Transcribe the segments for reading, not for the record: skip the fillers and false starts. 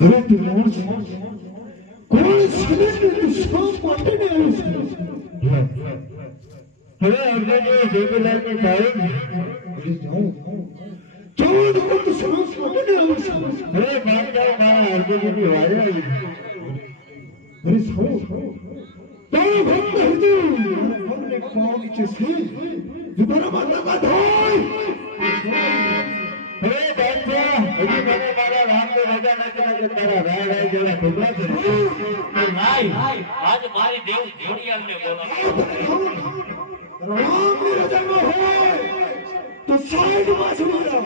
હવે તું મોર છે કોઈ સિલેક્ટ તું શો માટે ને આવ્યો છે હવે અર્જુનજી જેબીલાલ ને સાહેબ જાઉં 14 વર્ષ સરસ માટે ને આવ્યો છે હવે બાદશાહ માં અર્જુનજી વારે આવી અરે સૌ તો ભક્ત હતું અમને કોણ છે દુબારા માતા કા ધોઈ હે બાદશાહ હજી મને મારા રામને રજા નથી લાગે તારા રાય રાય જેવા ઢોકળા છે ભાઈ આજ મારી દેવ જોડિયાને બોલાવો રામની રજા ન હોય તો સાઈડમાં સુઈ જાઓ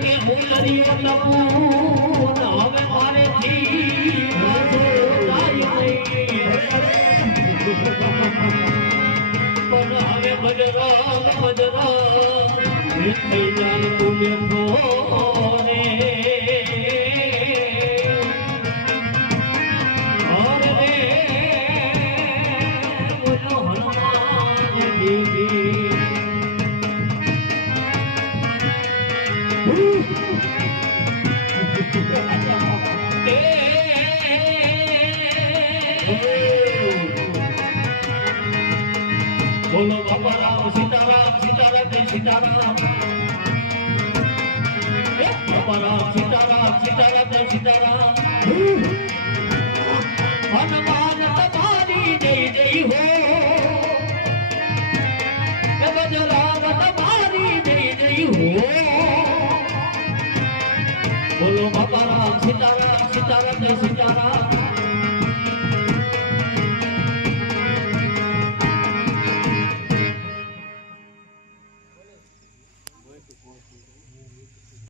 કે હું લરિયો લપું હવે મારે થી પણ હવે બજરા થઈ જાન તું રે અરે બોલો હનુમાન દેવી બોલો બાબા રામ સીતારામ સીતારામ જય સીતારામ બાબા રામ સીતારામ સીતારામ જય સીતારામ હનુમાન તમારી જય જય હો બજરામ તમારી જય જય હો બોલો બાબા રામ સીતારામ સીતારામ જય સીતારામ